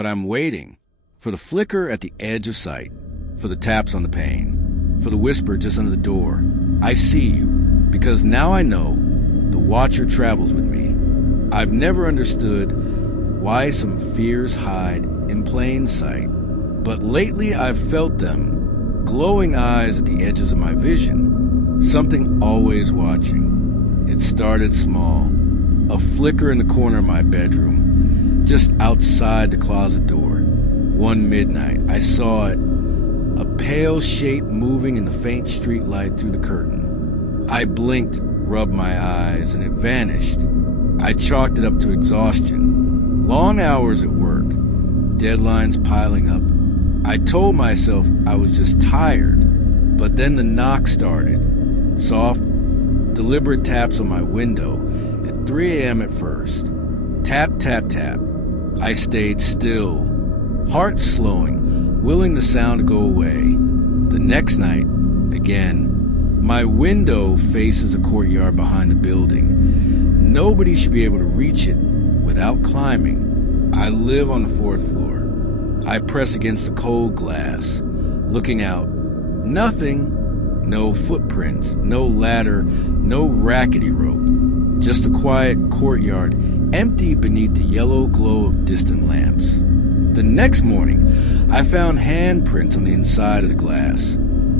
But I'm waiting for the flicker at the edge of sight, for the taps on the pane, for the whisper just under the door. I see you, because now I know the Watcher travels with me. I've never understood why some fears hide in plain sight, but lately I've felt them, glowing eyes at the edges of my vision, something always watching. It started small, a flicker in the corner of my bedroom, just outside the closet door. One midnight, I saw it, a pale shape moving in the faint street light through the curtain. I blinked, rubbed my eyes, and it vanished. I chalked it up to exhaustion. Long hours at work, deadlines piling up. I told myself I was just tired, but then the knock started. Soft, deliberate taps on my window at 3 a.m. at first. Tap, tap, tap. I stayed still, heart slowing, willing the sound to go away. The next night, again, my window faces a courtyard behind the building. Nobody should be able to reach it without climbing. I live on the 4th floor. I press against the cold glass, looking out. Nothing. No footprints, no ladder, no rackety rope. Just a quiet courtyard, empty beneath the yellow glow of distant lamps. The next morning, I found handprints on the inside of the glass,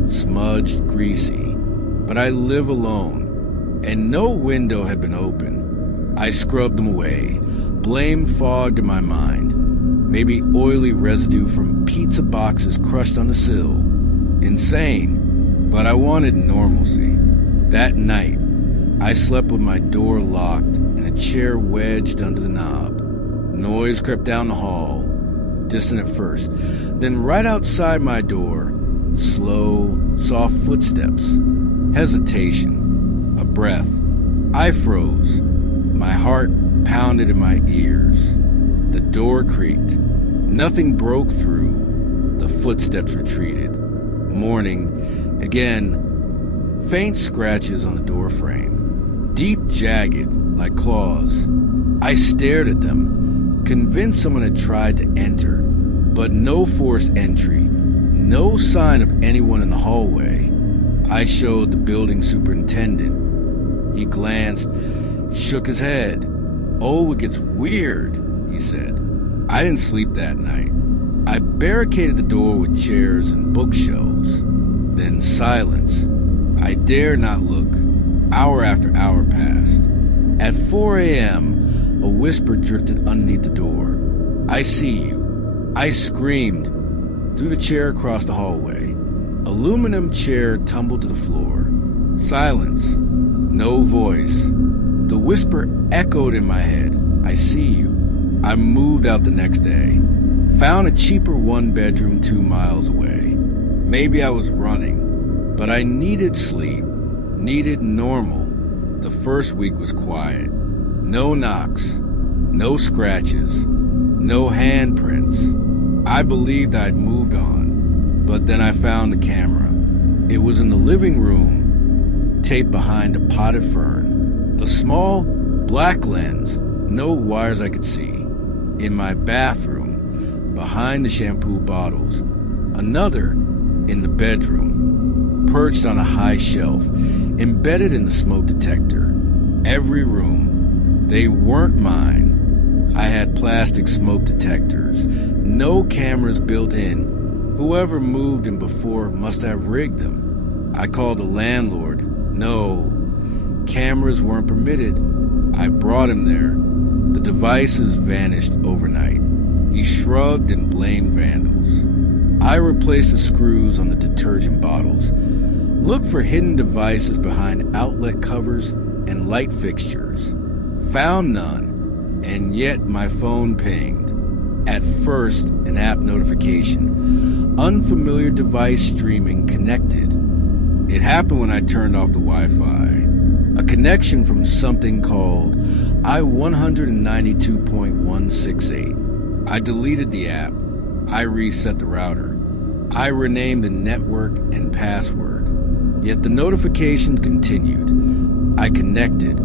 smudged, greasy. But I live alone, and no window had been open. I scrubbed them away, blame fogged in my mind. Maybe oily residue from pizza boxes crushed on the sill. Insane, but I wanted normalcy. That night, I slept with my door locked and a chair wedged under the knob. Noise crept down the hall, distant at first. Then right outside my door, slow, soft footsteps. Hesitation, a breath. I froze. My heart pounded in my ears. The door creaked. Nothing broke through. The footsteps retreated. Morning, again, faint scratches on the door frame. Deep, jagged, like claws. I stared at them, convinced someone had tried to enter, but no forced entry, no sign of anyone in the hallway. I showed the building superintendent. He glanced, shook his head. "Oh, it gets weird," he said. I didn't sleep that night. I barricaded the door with chairs and bookshelves. Then silence. I dared not look. Hour after hour passed. At 4 a.m., a whisper drifted underneath the door. "I see you." I screamed. Threw the chair across the hallway. Aluminum chair tumbled to the floor. Silence. No voice. The whisper echoed in my head. "I see you." I moved out the next day. Found a cheaper 1-bedroom 2 miles away. Maybe I was running, but I needed sleep. Needed normal. The first week was quiet. No knocks. No scratches. No handprints. I believed I'd moved on, but then I found the camera. It was in the living room, taped behind a potted fern. A small, black lens, no wires I could see. In my bathroom, behind the shampoo bottles. Another in the bedroom, perched on a high shelf, embedded in the smoke detector. Every room. They weren't mine. I had plastic smoke detectors. No cameras built in. Whoever moved in before must have rigged them. I called the landlord. No, cameras weren't permitted. I brought him there. The devices vanished overnight. He shrugged and blamed vandals. I replaced the screws on the detergent bottles. Looked for hidden devices behind outlet covers and light fixtures. Found none. And yet my phone pinged. At first, an app notification. Unfamiliar device streaming connected. It happened when I turned off the Wi-Fi. A connection from something called I-192.168. I deleted the app. I reset the router. I renamed the network and password. Yet the notifications continued. I connected.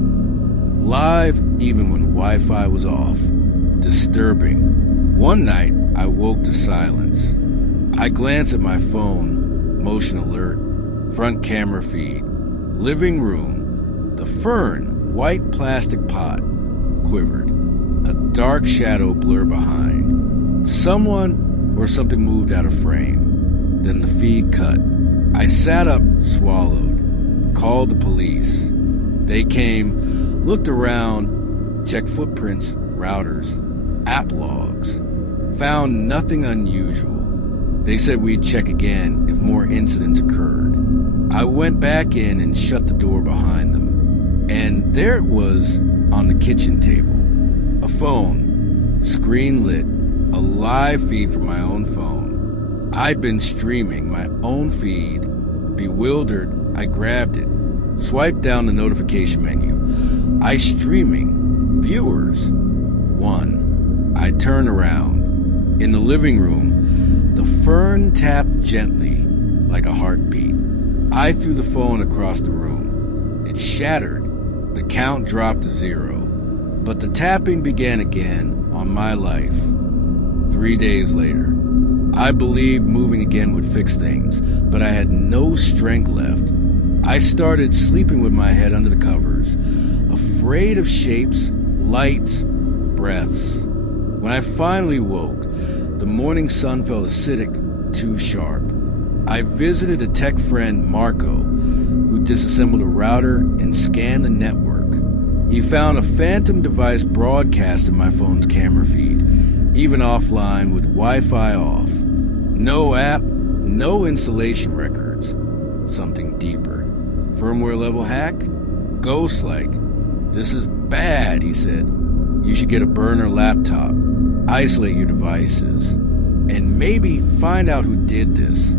Live even when Wi-Fi was off. Disturbing. One night, I woke to silence. I glanced at my phone, motion alert, front camera feed, living room. The fern, white plastic pot, quivered. A dark shadow blurred behind. Someone or something moved out of frame. Then the feed cut. I sat up, swallowed, called the police. They came, looked around, checked footprints, routers, app logs. Found nothing unusual. They said we'd check again if more incidents occurred. I went back in and shut the door behind them. And there it was on the kitchen table. A phone, screen lit, a live feed from my own phone. I'd been streaming my own feed. Bewildered, I grabbed it, swiped down the notification menu. I streaming, viewers, 1. I turn around. In the living room, the fern tapped gently, like a heartbeat. I threw the phone across the room. It shattered. The count dropped to 0. But the tapping began again on my life. 3 days later. I believed moving again would fix things, but I had no strength left. I started sleeping with my head under the covers, afraid of shapes, lights, breaths. When I finally woke, the morning sun felt acidic, too sharp. I visited a tech friend, Marco, who disassembled a router and scanned the network. He found a phantom device broadcasting my phone's camera feed, even offline with Wi-Fi off. No app, no installation records. Something deeper. Firmware level hack? Ghost-like. This is bad, he said. You should get a burner laptop. Isolate your devices. And maybe find out who did this.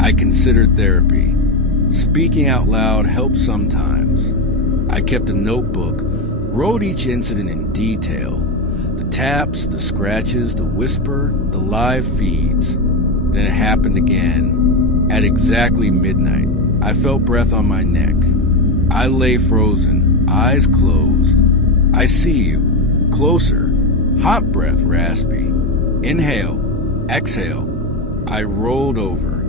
I considered therapy. Speaking out loud helps sometimes. I kept a notebook, wrote each incident in detail. The taps, the scratches, the whisper, the live feeds. Then it happened again. At exactly midnight, I felt breath on my neck. I lay frozen, eyes closed. I see you. Closer. Hot breath, raspy. Inhale. Exhale. I rolled over.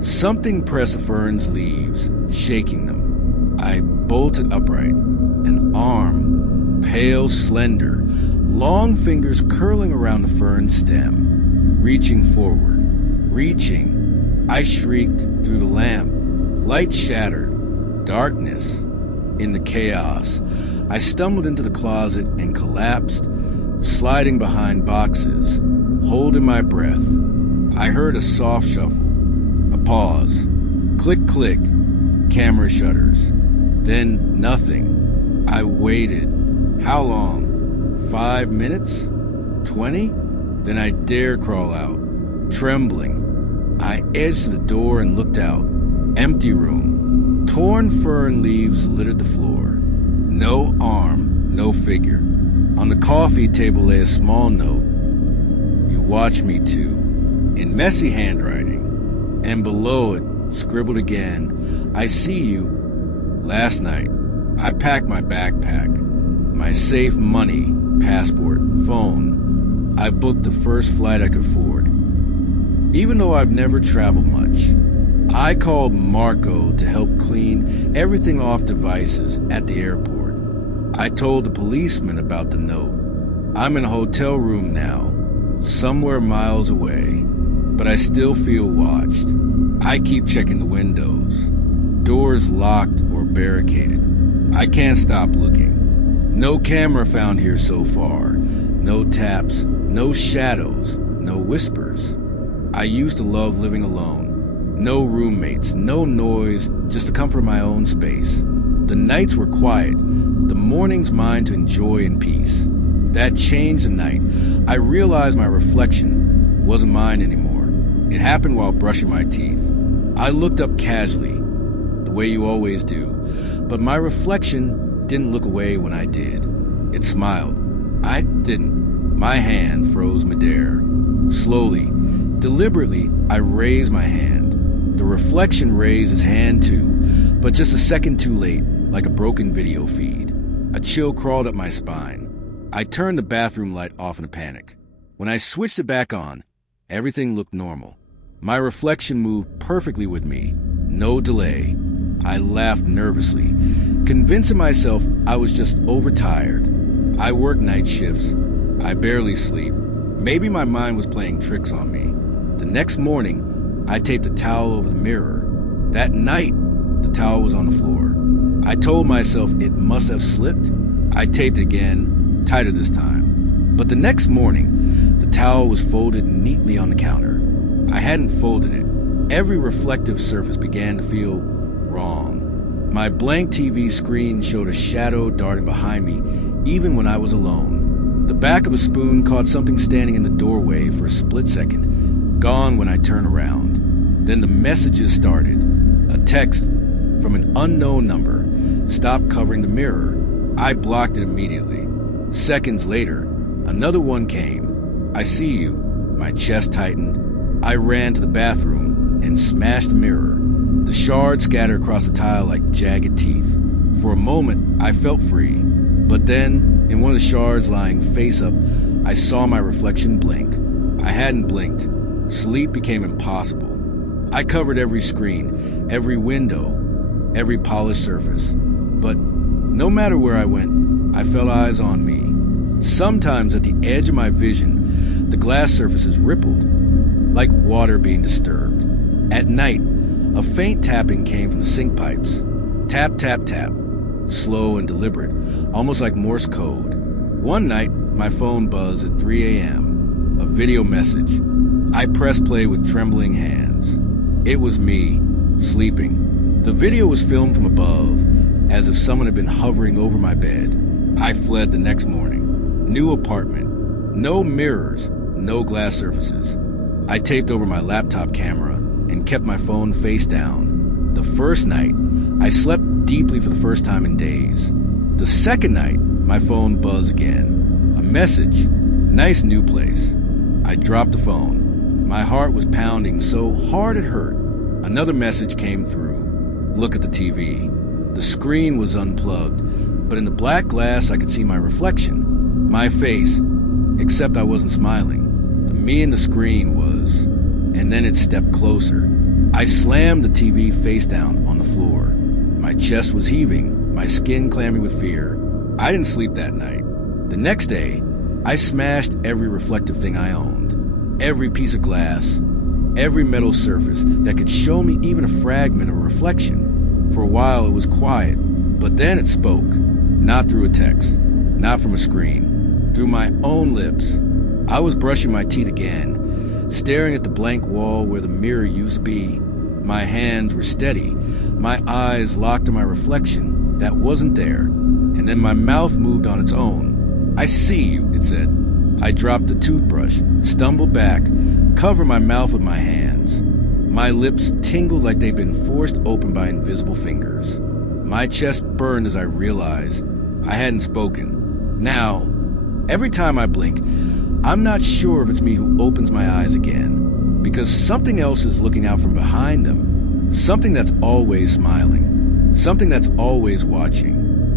Something pressed the fern's leaves, shaking them. I bolted upright. An arm. Pale, slender. Long fingers curling around the fern stem. Reaching forward. Reaching. I shrieked through the lamp. Light shattered. Darkness. In the chaos, I stumbled into the closet and collapsed, sliding behind boxes, holding my breath. I heard a soft shuffle. A pause. Click, click. Camera shutters. Then nothing. I waited. How long? 5 minutes? 20? Then I dared crawl out. Trembling, I edged to the door and looked out. Empty room. Torn fern leaves littered the floor. No arm, no figure. On the coffee table lay a small note. You watch me too, in messy handwriting. And below it, scribbled again, I see you. Last night, I packed my backpack, my safe money, passport, phone. I booked the first flight I could afford. Even though I've never traveled much, I called Marco to help clean everything off devices at the airport. I told the policeman about the note. I'm in a hotel room now, somewhere miles away, but I still feel watched. I keep checking the windows. Doors locked or barricaded. I can't stop looking. No camera found here so far. No taps, no shadows, no whispers. I used to love living alone. No roommates, no noise, just the comfort of my own space. The nights were quiet, the mornings mine to enjoy in peace. That changed the night. I realized my reflection wasn't mine anymore. It happened while brushing my teeth. I looked up casually, the way you always do, but my reflection didn't look away when I did. It smiled. I didn't. My hand froze midair. Slowly, deliberately, I raised my hand. The reflection raised his hand too, but just a second too late, like a broken video feed. A chill crawled up my spine. I turned the bathroom light off in a panic. When I switched it back on, everything looked normal. My reflection moved perfectly with me, no delay. I laughed nervously, convincing myself I was just overtired. I work night shifts. I barely sleep. Maybe my mind was playing tricks on me. The next morning, I taped a towel over the mirror. That night, the towel was on the floor. I told myself it must have slipped. I taped it again, tighter this time. But the next morning, the towel was folded neatly on the counter. I hadn't folded it. Every reflective surface began to feel wrong. My blank TV screen showed a shadow darting behind me, even when I was alone. The back of a spoon caught something standing in the doorway for a split second, gone when I turned around. Then the messages started. A text from an unknown number. Stop covering the mirror. I blocked it immediately. Seconds later, another one came. I see you. My chest tightened. I ran to the bathroom and smashed the mirror. The shards scattered across the tile like jagged teeth. For a moment, I felt free. But then, in one of the shards lying face up, I saw my reflection blink. I hadn't blinked. Sleep became impossible. I covered every screen, every window, every polished surface. But no matter where I went, I felt eyes on me. Sometimes at the edge of my vision, the glass surfaces rippled, like water being disturbed. At night, a faint tapping came from the sink pipes. Tap, tap, tap. Slow and deliberate, almost like Morse code. One night, my phone buzzed at 3 a.m. A video message. I pressed play with trembling hands. It was me, sleeping. The video was filmed from above, as if someone had been hovering over my bed. I fled the next morning. New apartment. No mirrors, no glass surfaces. I taped over my laptop camera and kept my phone face down. The first night, I slept deeply for the first time in days. The second night, my phone buzzed again. A message. Nice new place. I dropped the phone. My heart was pounding so hard it hurt. Another message came through. Look at the TV. The screen was unplugged, but in the black glass I could see my reflection. My face, except I wasn't smiling. The me in the screen was. And then it stepped closer. I slammed the TV face down on the floor. My chest was heaving, my skin clammy with fear. I didn't sleep that night. The next day, I smashed every reflective thing I owned. Every piece of glass, every metal surface that could show me even a fragment of a reflection. For a while it was quiet, but then it spoke. Not through a text, not from a screen, through my own lips. I was brushing my teeth again, staring at the blank wall where the mirror used to be. My hands were steady, my eyes locked on my reflection that wasn't there, and then my mouth moved on its own. I see you, it said. I dropped the toothbrush, stumbled back, covered my mouth with my hands. My lips tingled like they'd been forced open by invisible fingers. My chest burned as I realized I hadn't spoken. Now, every time I blink, I'm not sure if it's me who opens my eyes again, because something else is looking out from behind them, something that's always smiling, something that's always watching.